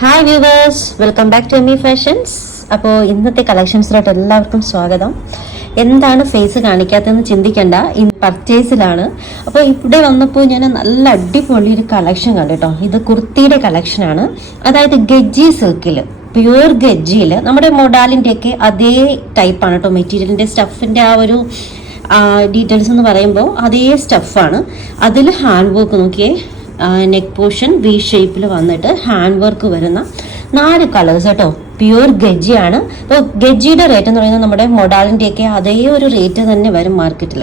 Hi viewers, welcome back to Emmy fashions. അപ്പോൾ ഇന്നത്തെ കളക്ഷൻസിലോട്ട് എല്ലാവർക്കും സ്വാഗതം. എന്താണ് ഫേസ് കാണിക്കാത്തതെന്ന് ചിന്തിക്കേണ്ട, ഇന്ന് പർച്ചേസിലാണ്. അപ്പോൾ ഇവിടെ വന്നപ്പോൾ ഞാൻ നല്ല അടിപൊളി ഒരു കളക്ഷൻ കണ്ടു കേട്ടോ. ഇത് കുർത്തിയുടെ കളക്ഷനാണ്. അതായത് ഗജ്ജി സിൽക്കിൽ, പ്യുവർ ഗജ്ജിയിൽ നമ്മുടെ മൊഡാലിൻ്റെയൊക്കെ അതേ ടൈപ്പാണ് കേട്ടോ. മെറ്റീരിയലിൻ്റെ സ്റ്റഫിൻ്റെ ആ ഒരു ഡീറ്റെയിൽസ് എന്ന് പറയുമ്പോൾ അതേ സ്റ്റഫാണ്. അതിൽ ഹാൻഡ് വർക്ക് നോക്കിയേ, നെക്ക് പോർഷൻ വി ഷേപ്പിൽ വന്നിട്ട് ഹാൻഡ് വർക്ക് വരുന്ന 4 കളേഴ്സ് കേട്ടോ. പ്യുവർ ഗജ്ജിയാണ്. അപ്പോൾ ഗജ്ജിയുടെ റേറ്റ് എന്ന് പറയുന്നത് നമ്മുടെ മൊഡാലിൻ്റെയൊക്കെ അതേ ഒരു റേറ്റ് തന്നെ വരും മാർക്കറ്റിൽ.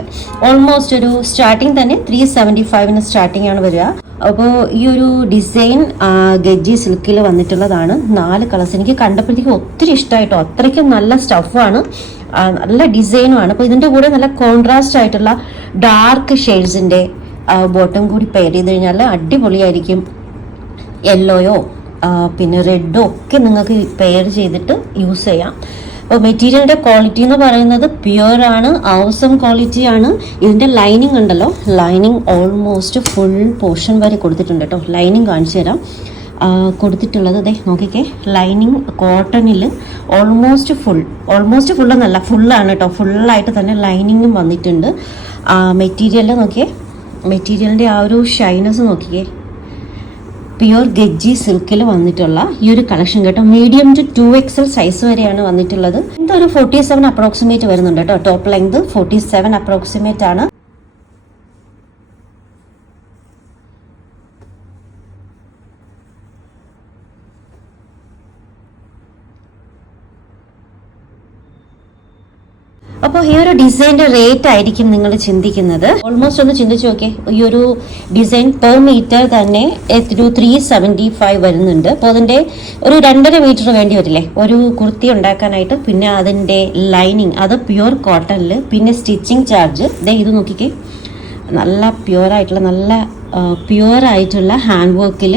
ഓൾമോസ്റ്റ് ഒരു സ്റ്റാർട്ടിങ് തന്നെ 375 സ്റ്റാർട്ടിംഗ് ആണ് വരിക. അപ്പോൾ ഈ ഒരു ഡിസൈൻ ഗജ്ജി സിൽക്കിൽ വന്നിട്ടുള്ളതാണ്. 4 കളേഴ്സ് എനിക്ക് കണ്ടപ്പോഴത്തേക്കും ഒത്തിരി ഇഷ്ടമായിട്ടോ. അത്രയ്ക്കും നല്ല സ്റ്റഫാണ്, നല്ല ഡിസൈനുമാണ്. അപ്പോൾ ഇതിൻ്റെ കൂടെ നല്ല കോൺട്രാസ്റ്റ് ആയിട്ടുള്ള ഡാർക്ക് ഷെയ്ഡ്സിൻ്റെ ബോട്ടം കൂടി പെയർ ചെയ്ത് കഴിഞ്ഞാൽ അടിപൊളിയായിരിക്കും. യെല്ലോയോ പിന്നെ റെഡോ ഒക്കെ നിങ്ങൾക്ക് പെയർ ചെയ്തിട്ട് യൂസ് ചെയ്യാം. അപ്പോൾ മെറ്റീരിയലിൻ്റെ ക്വാളിറ്റി എന്ന് പറയുന്നത് പ്യുവർ ആണ്, ഔസം ക്വാളിറ്റി ആണ്. ഇതിൻ്റെ ലൈനിങ് ഉണ്ടല്ലോ, ലൈനിങ് ഓൾമോസ്റ്റ് ഫുൾ പോർഷൻ വരെ കൊടുത്തിട്ടുണ്ട് കേട്ടോ. ലൈനിങ് കാണിച്ചു തരാം. കൊടുത്തിട്ടുള്ളത് ഇതേ നോക്കിക്കേ, ലൈനിങ് കോട്ടണിൽ ഓൾമോസ്റ്റ് ഫുൾ എന്നല്ല, ഫുള്ളാണ് കേട്ടോ. ഫുള്ളായിട്ട് തന്നെ ലൈനിങ്ങും വന്നിട്ടുണ്ട്. മെറ്റീരിയൽ നോക്കിയേ, മെറ്റീരിയലിൻ്റെ ആ ഒരു ഷൈനസ് നോക്കിയേ. പ്യുവർ ഗജ്ജി സിൽക്കിൽ വന്നിട്ടുള്ള ഈ ഒരു കളക്ഷൻ കേട്ടോ. മീഡിയം ടു 2XL സൈസ് വരെയാണ് വന്നിട്ടുള്ളത്. ഇതൊരു 47 അപ്രോക്സിമേറ്റ് വരുന്നുണ്ട് കേട്ടോ. ടോപ്പ് ലെങ്ത് 47 അപ്രോക്സിമേറ്റ് ആണ്. അപ്പോൾ ഈ ഒരു ഡിസൈൻ്റെ റേറ്റ് ആയിരിക്കും നിങ്ങൾ ചിന്തിക്കുന്നത്. ഓൾമോസ്റ്റ് ഒന്ന് ചിന്തിച്ച് നോക്കിയേ, ഈ ഒരു ഡിസൈൻ പെർ മീറ്റർ തന്നെ 375 വരുന്നുണ്ട്. അപ്പോൾ അതിൻ്റെ ഒരു 2.5 മീറ്റർ വേണ്ടി വരില്ലേ ഒരു കുർത്തി ഉണ്ടാക്കാനായിട്ട്. പിന്നെ അതിൻ്റെ ലൈനിങ് അത് പ്യുവർ കോട്ടണിൽ, പിന്നെ സ്റ്റിച്ചിങ് ചാർജ് ഇത് നോക്കിക്കേ, നല്ല പ്യുവറായിട്ടുള്ള ഹാൻഡ് വർക്കിൽ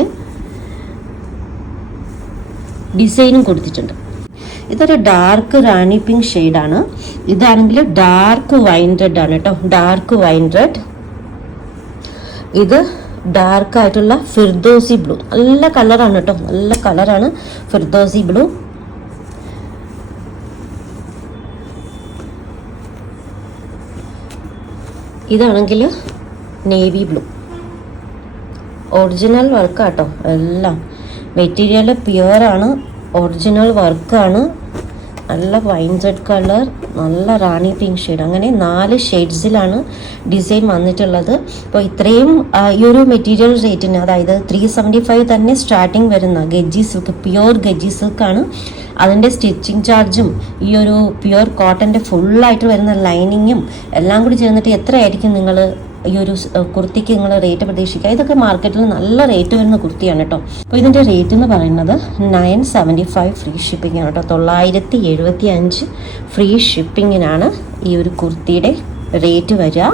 ഡിസൈനും കൊടുത്തിട്ടുണ്ട്. ഇതൊരു ഡാർക്ക് റാണി പിങ്ക് ഷെയ്ഡാണ്. ഇതാണെങ്കിൽ ഡാർക്ക് വൈൻ റെഡ് ആണ് കേട്ടോ. Dark wine red. ഇത് ഡാർക്ക് ആയിട്ടുള്ള ഫിർദോസി ബ്ലൂ. നല്ല കളറാണ് കേട്ടോ, നല്ല കളറാണ് ഫിർദോസി ബ്ലൂ. ഇതാണെങ്കിൽ നേവി ബ്ലൂ. ഒറിജിനൽ വർക്കാട്ടോ എല്ലാം. മെറ്റീരിയൽ പ്യുവർ ആണ്, ഒറിജിനൽ വർക്കാണ്. നല്ല വൈൻ റെഡ് കളർ, നല്ല റാണി പിങ്ക് ഷെയ്ഡ്, അങ്ങനെ 4 ഷെയ്ഡ്സിലാണ് ഡിസൈൻ വന്നിട്ടുള്ളത്. അപ്പോൾ ഇത്രയും ഈ ഒരു മെറ്റീരിയൽ റേറ്റിന്, അതായത് 375 തന്നെ സ്റ്റാർട്ടിങ് വരുന്ന ഗജ്ജി സിൽക്ക്, പ്യുവർ ഗജ്ജി സിൽക്കാണ്. അതിൻ്റെ സ്റ്റിച്ചിങ് ചാർജും ഈ ഒരു പ്യുവർ കോട്ടൻ്റെ ഫുള്ളായിട്ട് വരുന്ന ലൈനിങ്ങും എല്ലാം കൂടി ചേർന്നിട്ട് എത്രയായിരിക്കും നിങ്ങൾ ഈ ഒരു കുർത്തിക്ക് നിങ്ങൾ റേറ്റ് പ്രതീക്ഷിക്കുക? ഇതൊക്കെ മാർക്കറ്റിൽ നല്ല റേറ്റ് വരുന്ന കുർത്തിയാണ് കേട്ടോ. അപ്പോൾ ഇതിൻ്റെ റേറ്റ് എന്ന് പറയുന്നത് 975 ഫ്രീ ഷിപ്പിംഗ് ആണ് കേട്ടോ. 975 ഫ്രീ ഷിപ്പിങ്ങിനാണ് ഈ ഒരു കുർത്തിയുടെ റേറ്റ് വരിക.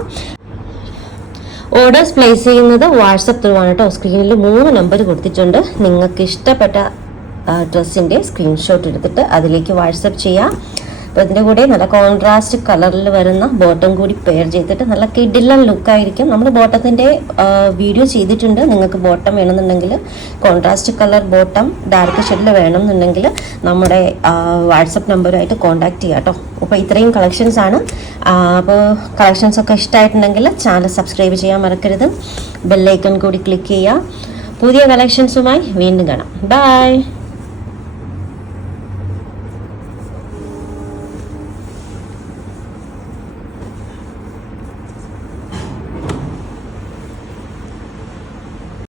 ഓർഡേഴ്സ് പ്ലേസ് ചെയ്യുന്നത് വാട്സപ്പ് ത്രൂ ആണ് കേട്ടോ. സ്ക്രീനിൽ 3 നമ്പർ കൊടുത്തിട്ടുണ്ട്. നിങ്ങൾക്ക് ഇഷ്ടപ്പെട്ട ഡ്രസ്സിൻ്റെ സ്ക്രീൻഷോട്ട് എടുത്തിട്ട് അതിലേക്ക് വാട്സപ്പ് ചെയ്യാം. അപ്പോൾ ഇതിൻ്റെ കൂടെ നല്ല കോൺട്രാസ്റ്റ് കളറിൽ വരുന്ന ബോട്ടം കൂടി പെയർ ചെയ്തിട്ട് നല്ല കിഡിലൻ ലുക്കായിരിക്കും. നമ്മൾ ബോട്ടത്തിൻ്റെ വീഡിയോ ചെയ്തിട്ടുണ്ട്. നിങ്ങൾക്ക് ബോട്ടം വേണമെന്നുണ്ടെങ്കിൽ, കോൺട്രാസ്റ്റ് കളർ ബോട്ടം ഡാർക്ക് ഷെയ്ഡിൽ വേണമെന്നുണ്ടെങ്കിൽ നമ്മുടെ വാട്സപ്പ് നമ്പറുമായിട്ട് കോൺടാക്ട് ചെയ്യാം കേട്ടോ. അപ്പോൾ ഇത്രയും കളക്ഷൻസ് ആണ്. അപ്പോൾ കളക്ഷൻസൊക്കെ ഇഷ്ടമായിട്ടുണ്ടെങ്കിൽ ചാനൽ സബ്സ്ക്രൈബ് ചെയ്യാൻ മറക്കരുത്. ബെല്ലൈക്കൺ കൂടി ക്ലിക്ക് ചെയ്യുക. പുതിയ കളക്ഷൻസുമായി വീണ്ടും കാണാം. ബൈ.